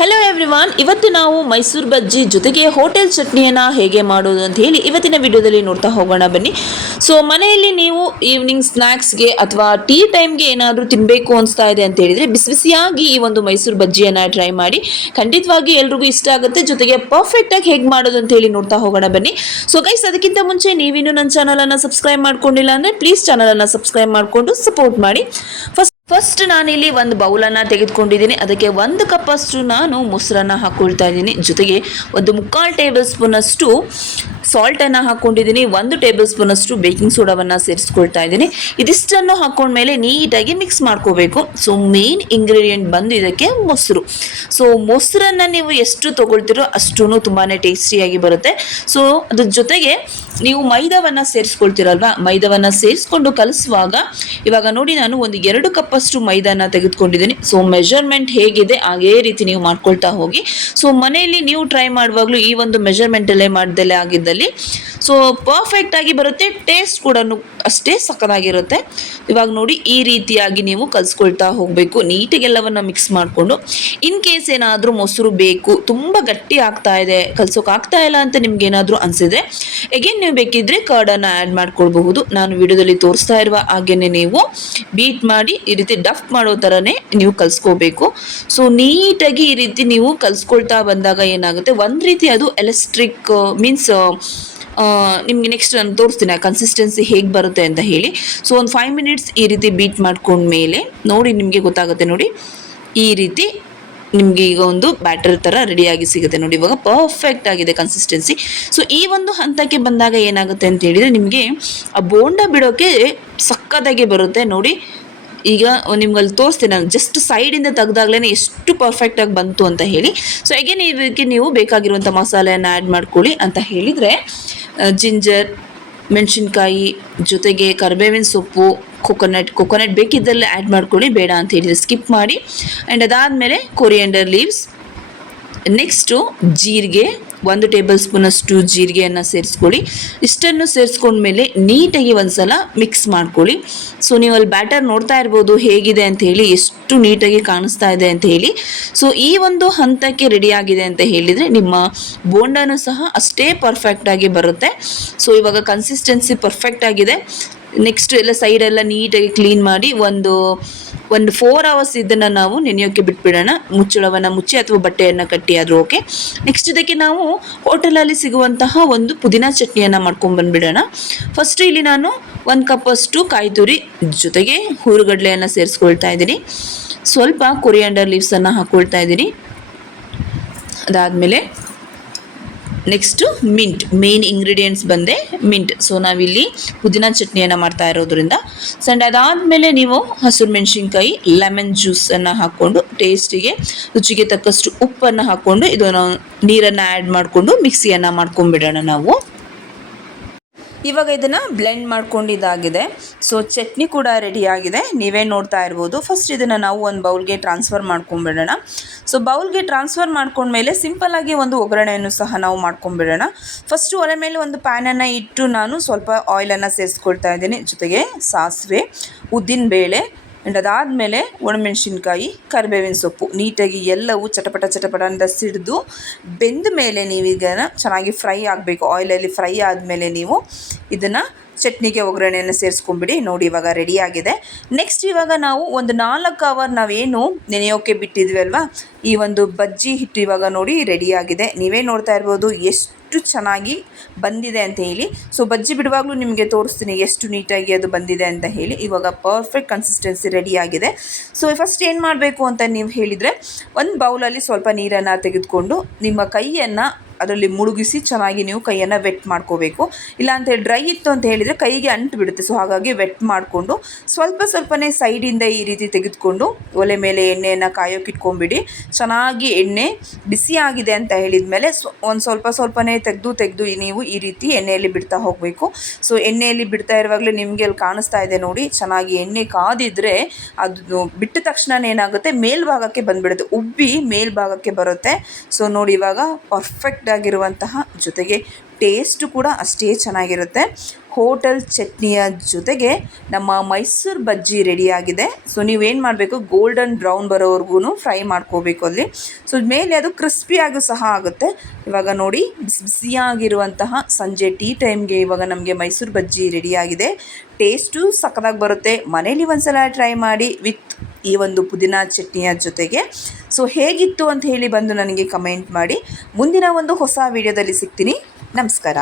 Hello everyone, ಇವತ್ತು ನಾವು ಮೈಸೂರು ಬಜ್ಜಿ ಜೊತೆಗೆ ಹೋಟೆಲ್ ಚಟ್ನಿಯನ್ನು ಹೇಗೆ ಮಾಡೋದು ಅಂತ ಹೇಳಿ ಇವತ್ತಿನ ವಿಡಿಯೋದಲ್ಲಿ ನೋಡ್ತಾ ಹೋಗೋಣ ಬನ್ನಿ. ಸೊ ಮನೆಯಲ್ಲಿ ನೀವು ಈವ್ನಿಂಗ್ ಸ್ನ್ಯಾಕ್ಸ್ಗೆ ಅಥವಾ ಟೀ ಟೈಮ್ಗೆ ಏನಾದರೂ ತಿನ್ನಬೇಕು ಅನಿಸ್ತಾ ಇದೆ ಅಂತ ಹೇಳಿದರೆ ಬಿಸಿ ಬಿಸಿಯಾಗಿ ಈ ಒಂದು ಮೈಸೂರು ಬಜ್ಜಿಯನ್ನು ಟ್ರೈ ಮಾಡಿ. ಖಂಡಿತವಾಗಿ ಎಲ್ರಿಗೂ ಇಷ್ಟ ಆಗುತ್ತೆ. ಜೊತೆಗೆ ಪರ್ಫೆಕ್ಟಾಗಿ ಹೇಗೆ ಮಾಡೋದು ಅಂತ ಹೇಳಿ ನೋಡ್ತಾ ಹೋಗೋಣ ಬನ್ನಿ. ಸೊ ಗೈಸ್, ಅದಕ್ಕಿಂತ ಮುಂಚೆ ನೀವಿನ್ನೂ ನನ್ನ ಚಾನಲನ್ನು ಸಬ್ಸ್ಕ್ರೈಬ್ ಮಾಡ್ಕೊಂಡಿಲ್ಲ ಅಂದರೆ ಪ್ಲೀಸ್ ಚಾನಲನ್ನು ಸಬ್ಸ್ಕ್ರೈಬ್ ಮಾಡಿಕೊಂಡು ಸಪೋರ್ಟ್ ಮಾಡಿ. ಫಸ್ಟ್ ನಾನಿಲ್ಲಿ ಒಂದು ಬೌಲನ್ನು ತೆಗೆದುಕೊಂಡಿದ್ದೀನಿ. ಅದಕ್ಕೆ 1 ಕಪ್ ಅಷ್ಟು ನಾನು ಮೊಸರನ್ನು ಹಾಕ್ಕೊಳ್ತಾ ಇದ್ದೀನಿ. ಜೊತೆಗೆ 1/4 ಟೇಬಲ್ ಸ್ಪೂನ್ ಅಷ್ಟು ಸಾಲ್ಟನ್ನು ಹಾಕ್ಕೊಂಡಿದ್ದೀನಿ. 1 ಟೇಬಲ್ ಸ್ಪೂನ್ ಅಷ್ಟು ಬೇಕಿಂಗ್ ಸೋಡಾವನ್ನು ಸೇರಿಸ್ಕೊಳ್ತಾ ಇದ್ದೀನಿ. ಇದಿಷ್ಟನ್ನು ಹಾಕ್ಕೊಂಡ್ಮೇಲೆ ನೀಟಾಗಿ ಮಿಕ್ಸ್ ಮಾಡ್ಕೋಬೇಕು. ಸೊ ಮೇನ್ ಇಂಗ್ರೀಡಿಯೆಂಟ್ ಬಂದು ಇದಕ್ಕೆ ಮೊಸರು. ಸೊ ಮೊಸರನ್ನು ನೀವು ಎಷ್ಟು ತೊಗೊಳ್ತೀರೋ ಅಷ್ಟೂ ತುಂಬಾ ಟೇಸ್ಟಿಯಾಗಿ ಬರುತ್ತೆ. ಸೊ ಅದ್ರ ಜೊತೆಗೆ ನೀವು ಮೈದಾವನ್ನು ಸೇರಿಸ್ಕೊಳ್ತೀರಲ್ವ, ಮೈದಾವನ್ನು ಸೇರಿಸ್ಕೊಂಡು ಕಲಿಸುವಾಗ ಇವಾಗ ನೋಡಿ ನಾನು 2 ಕಪ್ ಅಷ್ಟು ಮೈದಾನ ತೆಗೆದುಕೊಂಡಿದ್ದೀನಿ. ಸೊ ಮೆಜರ್ಮೆಂಟ್ ಹೇಗಿದೆ ಅದೇ ರೀತಿ ನೀವು ಮಾಡ್ಕೊಳ್ತಾ ಹೋಗಿ. ಸೊ ಮನೆಯಲ್ಲಿ ನೀವು ಟ್ರೈ ಮಾಡುವಾಗಲೂ ಈ ಒಂದು ಮೆಜರ್ಮೆಂಟಲ್ಲೇ ಮಾಡ್ದಲೇ ಆಗಿದ್ದಲ್ಲಿ ಸೊ ಪರ್ಫೆಕ್ಟ್ ಆಗಿ ಬರುತ್ತೆ. ಟೇಸ್ಟ್ ಕೂಡ ಅಷ್ಟೇ ಸಕ್ಕತ್ತಾಗಿರುತ್ತೆ. ಇವಾಗ ನೋಡಿ ಈ ರೀತಿಯಾಗಿ ನೀವು ಕಲಿಸ್ಕೊಳ್ತಾ ಹೋಗಬೇಕು. ನೀಟಿಗೆಲ್ಲವನ್ನು ಮಿಕ್ಸ್ ಮಾಡಿಕೊಂಡು ಇನ್ ಕೇಸ್ ಏನಾದರೂ ಮೊಸರು ಬೇಕು, ತುಂಬ ಗಟ್ಟಿ ಆಗ್ತಾ ಇದೆ, ಕಲ್ಸೋಕ್ಕಾಗ್ತಾ ಇಲ್ಲ ಅಂತ ನಿಮ್ಗೆ ಏನಾದರೂ ಅನಿಸಿದ್ರೆ ಎಗೇನ್ ನೀವು ಬೇಕಿದ್ರೆ ಕರ್ಡನ್ನು ಆ್ಯಡ್ ಮಾಡ್ಕೊಳ್ಬಹುದು. ನಾನು ವಿಡಿಯೋದಲ್ಲಿ ತೋರಿಸ್ತಾ ಇರುವ ಹಾಗೇನೆ ನೀವು ಬೀಟ್ ಮಾಡಿ ಈ ರೀತಿ ಡಫ್ ಮಾಡೋ ಥರನೇ ನೀವು ಕಲಿಸ್ಕೋಬೇಕು. ಸೊ ನೀಟಾಗಿ ಈ ರೀತಿ ನೀವು ಕಲಿಸ್ಕೊಳ್ತಾ ಬಂದಾಗ ಏನಾಗುತ್ತೆ, ಒಂದು ರೀತಿ ಅದು ಎಲೆಕ್ಟ್ರಿಕ್ ಮೀನ್ಸ್ ನಿಮಗೆ ನೆಕ್ಸ್ಟ್ ನಾನು ತೋರಿಸ್ತೀನಿ ಆ ಕನ್ಸಿಸ್ಟೆನ್ಸಿ ಹೇಗೆ ಬರುತ್ತೆ ಅಂತ ಹೇಳಿ. ಸೊ ಒಂದು 5 ಮಿನಿಟ್ಸ್ ಈ ರೀತಿ ಬೀಟ್ ಮಾಡ್ಕೊಂಡ್ಮೇಲೆ ನೋಡಿ ನಿಮಗೆ ಗೊತ್ತಾಗುತ್ತೆ. ನೋಡಿ ಈ ರೀತಿ ನಿಮಗೆ ಈಗ ಒಂದು ಬ್ಯಾಟರ್ ಥರ ರೆಡಿಯಾಗಿ ಸಿಗುತ್ತೆ. ನೋಡಿ ಇವಾಗ ಪರ್ಫೆಕ್ಟ್ ಆಗಿದೆ ಕನ್ಸಿಸ್ಟೆನ್ಸಿ. ಸೊ ಈ ಒಂದು ಹಂತಕ್ಕೆ ಬಂದಾಗ ಏನಾಗುತ್ತೆ ಅಂತ ಹೇಳಿದರೆ ನಿಮಗೆ ಆ ಬೋಂಡ ಬಿಡೋಕ್ಕೆ ಸಕ್ಕತ್ತಾಗಿ ಬರುತ್ತೆ. ನೋಡಿ ಈಗ ನಿಮ್ಗಲ್ಲಿ ತೋರಿಸ್ತೀನಿ ನಾನು, ಜಸ್ಟ್ ಸೈಡಿಂದ ತೆಗೆದಾಗ್ಲೇ ಎಷ್ಟು ಪರ್ಫೆಕ್ಟಾಗಿ ಬಂತು ಅಂತ ಹೇಳಿ. ಸೊ ಅಗೇನ್ ಇದಕ್ಕೆ ನೀವು ಬೇಕಾಗಿರುವಂಥ ಮಸಾಲೆಯನ್ನು ಆ್ಯಡ್ ಮಾಡ್ಕೊಳ್ಳಿ ಅಂತ ಹೇಳಿದರೆ ಜಿಂಜರ್, ಮೆಣಸಿನ್ಕಾಯಿ, ಜೊತೆಗೆ ಕರಿಬೇವಿನ ಸೊಪ್ಪು, ಕೊಕೊನಟ್ ಬೇಕಿದ್ದಲ್ಲೇ ಆ್ಯಡ್ ಮಾಡ್ಕೊಳ್ಳಿ, ಬೇಡ ಅಂತ ಹೇಳಿದರೆ ಸ್ಕಿಪ್ ಮಾಡಿ. ಆ್ಯಂಡ್ ಅದಾದಮೇಲೆ ಕೊರಿಯಂಡರ್ ಲೀವ್ಸ್, ನೆಕ್ಸ್ಟು ಜೀರಿಗೆ, 1 ಟೇಬಲ್ ಸ್ಪೂನ್ ಅಷ್ಟು ಜೀರಿಗೆಯನ್ನು ಸೇರಿಸ್ಕೊಳ್ಳಿ. ಇಷ್ಟನ್ನು ಸೇರಿಸ್ಕೊಂಡ್ಮೇಲೆ ನೀಟಾಗಿ ಒಂದ್ಸಲ ಮಿಕ್ಸ್ ಮಾಡ್ಕೊಳ್ಳಿ. ಸೊ ನೀವು ಅಲ್ಲಿ ಬ್ಯಾಟರ್ ನೋಡ್ತಾ ಇರ್ಬೋದು ಹೇಗಿದೆ ಅಂತ ಹೇಳಿ, ಎಷ್ಟು ನೀಟಾಗಿ ಕಾಣಿಸ್ತಾ ಇದೆ ಅಂತ ಹೇಳಿ. ಸೊ ಈ ಒಂದು ಹಂತಕ್ಕೆ ರೆಡಿಯಾಗಿದೆ ಅಂತ ಹೇಳಿದರೆ ನಿಮ್ಮ ಬೋಂಡನೂ ಸಹ ಅಷ್ಟೇ ಪರ್ಫೆಕ್ಟಾಗಿ ಬರುತ್ತೆ. ಸೊ ಇವಾಗ ಕನ್ಸಿಸ್ಟೆನ್ಸಿ ಪರ್ಫೆಕ್ಟ್ ಆಗಿದೆ. ನೆಕ್ಸ್ಟ್ ಎಲ್ಲ ಸೈಡೆಲ್ಲ ನೀಟಾಗಿ ಕ್ಲೀನ್ ಮಾಡಿ ಒಂದು 4 ಅವರ್ಸ್ ಇದನ್ನು ನಾವು ನೆನೆಯೋಕ್ಕೆ ಬಿಟ್ಬಿಡೋಣ. ಮುಚ್ಚಳವನ್ನು ಮುಚ್ಚಿ ಅಥವಾ ಬಟ್ಟೆಯನ್ನು ಕಟ್ಟಿ ಆದರೂ ಓಕೆ. ನೆಕ್ಸ್ಟ್ ಇದಕ್ಕೆ ನಾವು ಹೋಟೆಲಲ್ಲಿ ಸಿಗುವಂತಹ ಒಂದು ಪುದೀನ ಚಟ್ನಿಯನ್ನು ಮಾಡ್ಕೊಂಡ್ಬಂದ್ಬಿಡೋಣ. ಫಸ್ಟು ಇಲ್ಲಿ ನಾನು 1 ಕಪ್ ಅಷ್ಟು ಕಾಯಿ ತುರಿ ಜೊತೆಗೆ ಹುರುಗಡ್ಲೆಯನ್ನು ಸೇರಿಸ್ಕೊಳ್ತಾ ಇದ್ದೀನಿ. ಸ್ವಲ್ಪ ಕೊರಿಯಾಂಡರ್ ಲೀವ್ಸನ್ನು ಹಾಕ್ಕೊಳ್ತಾ ಇದ್ದೀನಿ. ಅದಾದಮೇಲೆ ನೆಕ್ಸ್ಟು ಮಿಂಟ್, ಮೇನ್ ಇಂಗ್ರೀಡಿಯೆಂಟ್ಸ್ ಬಂದೆ ಮಿಂಟ್. ಸೊ ನಾವಿಲ್ಲಿ ಪುದೀನ ಚಟ್ನಿಯನ್ನು ಮಾಡ್ತಾ ಇರೋದ್ರಿಂದ. ಸಂಡ್ ಅದಾದಮೇಲೆ ನೀವು ಹಸಿರು ಮೆಣಸಿನ್ಕಾಯಿ, ಲೆಮನ್ ಜ್ಯೂಸನ್ನು ಹಾಕ್ಕೊಂಡು ಟೇಸ್ಟಿಗೆ ರುಚಿಗೆ ತಕ್ಕಷ್ಟು ಉಪ್ಪನ್ನು ಹಾಕ್ಕೊಂಡು ಇದನ್ನು ನೀರನ್ನು ಆ್ಯಡ್ ಮಾಡಿಕೊಂಡು ಮಿಕ್ಸಿಯನ್ನು ಮಾಡ್ಕೊಂಡ್ಬಿಡೋಣ ನಾವು. ಇವಾಗ ಇದನ್ನು ಬ್ಲೆಂಡ್ ಮಾಡ್ಕೊಂಡಿದ್ದಾಗಿದೆ. ಸೊ ಚಟ್ನಿ ಕೂಡ ರೆಡಿಯಾಗಿದೆ, ನೀವೇ ನೋಡ್ತಾ ಇರ್ಬೋದು. ಫಸ್ಟ್ ಇದನ್ನು ನಾವು ಒಂದು ಬೌಲ್ಗೆ ಟ್ರಾನ್ಸ್ಫರ್ ಮಾಡ್ಕೊಂಬಿಡೋಣ. ಸೊ ಬೌಲ್ಗೆ ಟ್ರಾನ್ಸ್ಫರ್ ಮಾಡ್ಕೊಂಡ್ಮೇಲೆ ಸಿಂಪಲ್ಲಾಗಿ ಒಂದು ಒಗ್ಗರಣೆಯನ್ನು ಸಹ ನಾವು ಮಾಡ್ಕೊಂಬಿಡೋಣ. ಫಸ್ಟು ಒಲೆ ಮೇಲೆ ಒಂದು ಪ್ಯಾನನ್ನು ಇಟ್ಟು ನಾನು ಸ್ವಲ್ಪ ಆಯಿಲನ್ನು ಸೇರಿಸ್ಕೊಳ್ತಾ ಇದ್ದೀನಿ. ಜೊತೆಗೆ ಸಾಸಿವೆ, ಉದ್ದಿನಬೇಳೆ, ಆ್ಯಂಡ್ ಅದಾದಮೇಲೆ ಒಣಮೆಣಸಿನ್ಕಾಯಿ, ಕರಿಬೇವಿನ ಸೊಪ್ಪು ನೀಟಾಗಿ ಎಲ್ಲವೂ ಚಟಪಟ ಅಂತ ಸಿಡಿದು ಬೆಂದ ಮೇಲೆ ನೀವೀಗ ಚೆನ್ನಾಗಿ ಫ್ರೈ ಆಗಬೇಕು. ಆಯಿಲಲ್ಲಿ ಫ್ರೈ ಆದಮೇಲೆ ನೀವು ಇದನ್ನು ಚಟ್ನಿಗೆ ಒಗ್ಗರಣೆಯನ್ನು ಸೇರಿಸ್ಕೊಂಬಿಡಿ. ನೋಡಿ ಇವಾಗ ರೆಡಿಯಾಗಿದೆ. ನೆಕ್ಸ್ಟ್ ಇವಾಗ ನಾವು ಒಂದು 4 ಅವರ್ ನಾವೇನು ನೆನೆಯೋಕ್ಕೆ ಬಿಟ್ಟಿದ್ವಿ ಅಲ್ವಾ, ಈ ಒಂದು ಬಜ್ಜಿ ಹಿಟ್ಟು ಇವಾಗ ನೋಡಿ ರೆಡಿಯಾಗಿದೆ. ನೀವೇ ನೋಡ್ತಾ ಇರ್ಬೋದು ಎಷ್ಟು ಚೆನ್ನಾಗಿ ಬಂದಿದೆ ಅಂತ ಹೇಳಿ. ಸೊ ಬಜ್ಜಿ ಬಿಡುವಾಗಲೂ ನಿಮಗೆ ತೋರಿಸ್ತೀನಿ ಎಷ್ಟು ನೀಟಾಗಿ ಅದು ಬಂದಿದೆ ಅಂತ ಹೇಳಿ. ಇವಾಗ ಪರ್ಫೆಕ್ಟ್ ಕನ್ಸಿಸ್ಟೆನ್ಸಿ ರೆಡಿಯಾಗಿದೆ. ಸೊ ಫಸ್ಟ್ ಏನು ಮಾಡಬೇಕು ಅಂತ ನೀವು ಹೇಳಿದರೆ, ಒಂದು ಬೌಲಲ್ಲಿ ಸ್ವಲ್ಪ ನೀರನ್ನು ತೆಗೆದುಕೊಂಡು ನಿಮ್ಮ ಕೈಯನ್ನು ಅದರಲ್ಲಿ ಮುಳುಗಿಸಿ ಚೆನ್ನಾಗಿ ನೀವು ಕೈಯನ್ನು ವೆಟ್ ಮಾಡ್ಕೋಬೇಕು. ಇಲ್ಲ ಅಂತೇಳಿ ಡ್ರೈ ಇತ್ತು ಅಂತ ಹೇಳಿದರೆ ಕೈಗೆ ಅಂಟು ಬಿಡುತ್ತೆ. ಸೊ ಹಾಗಾಗಿ ವೆಟ್ ಮಾಡಿಕೊಂಡು ಸ್ವಲ್ಪನೇ ಸೈಡಿಂದ ಈ ರೀತಿ ತೆಗೆದುಕೊಂಡು ಒಲೆ ಮೇಲೆ ಎಣ್ಣೆಯನ್ನು ಕಾಯೋಕೆ ಇಟ್ಕೊಂಬಿಡಿ. ಚೆನ್ನಾಗಿ ಎಣ್ಣೆ ಬಿಸಿ ಆಗಿದೆ ಅಂತ ಹೇಳಿದ ಮೇಲೆ ಒಂದು ಸ್ವಲ್ಪನೇ ತೆಗೆದು ನೀವು ಈ ರೀತಿ ಎಣ್ಣೆಯಲ್ಲಿ ಬಿಡ್ತಾ ಹೋಗಬೇಕು. ಸೊ ಎಣ್ಣೆಯಲ್ಲಿ ಬಿಡ್ತಾ ಇರುವಾಗಲೇ ನಿಮಗೆ ಅಲ್ಲಿ ಕಾಣಿಸ್ತಾ ಇದೆ ನೋಡಿ, ಚೆನ್ನಾಗಿ ಎಣ್ಣೆ ಕಾದಿದ್ರೆ ಅದು ಬಿಟ್ಟ ತಕ್ಷಣ ಏನಾಗುತ್ತೆ, ಮೇಲ್ಭಾಗಕ್ಕೆ ಬಂದುಬಿಡುತ್ತೆ, ಉಬ್ಬಿ ಮೇಲ್ಭಾಗಕ್ಕೆ ಬರುತ್ತೆ. ಸೊ ನೋಡಿ ಇವಾಗ ಪರ್ಫೆಕ್ಟ್ ಆಗಿರುವಂತಹ ಜೊತೆಗೆ ಟೇಸ್ಟು ಕೂಡ ಅಷ್ಟೇ ಚೆನ್ನಾಗಿರುತ್ತೆ. ಹೋಟೆಲ್ ಚಟ್ನಿಯ ಜೊತೆಗೆ ನಮ್ಮ ಮೈಸೂರು ಬಜ್ಜಿ ರೆಡಿಯಾಗಿದೆ. ಸೊ ನೀವೇನು ಮಾಡಬೇಕು, ಗೋಲ್ಡನ್ ಬ್ರೌನ್ ಬರೋವರೆಗೂ ಫ್ರೈ ಮಾಡ್ಕೋಬೇಕು ಅಲ್ಲಿ. ಸೊ ಮೇಲೆ ಅದು ಕ್ರಿಸ್ಪಿಯಾಗೂ ಸಹ ಆಗುತ್ತೆ. ಇವಾಗ ನೋಡಿ, ಬಿಸಿಯಾಗಿರುವಂತಹ ಸಂಜೆ ಟೀ ಟೈಮ್ಗೆ ಇವಾಗ ನಮಗೆ ಮೈಸೂರು ಬಜ್ಜಿ ರೆಡಿಯಾಗಿದೆ. ಟೇಸ್ಟು ಸಕ್ಕತ್ತಾಗಿ ಬರುತ್ತೆ. ಮನೇಲಿ ಒಂದ್ಸಲ ಟ್ರೈ ಮಾಡಿ ವಿತ್ ಈ ಒಂದು ಪುದೀನ ಚಟ್ನಿಯ ಜೊತೆಗೆ. ಸೊ ಹೇಗಿತ್ತು ಅಂತ ಹೇಳಿ ಬಂದು ನನಗೆ ಕಮೆಂಟ್ ಮಾಡಿ. ಮುಂದಿನ ಒಂದು ಹೊಸ ವಿಡಿಯೋದಲ್ಲಿ ಸಿಗ್ತೀನಿ. ನಮಸ್ಕಾರ.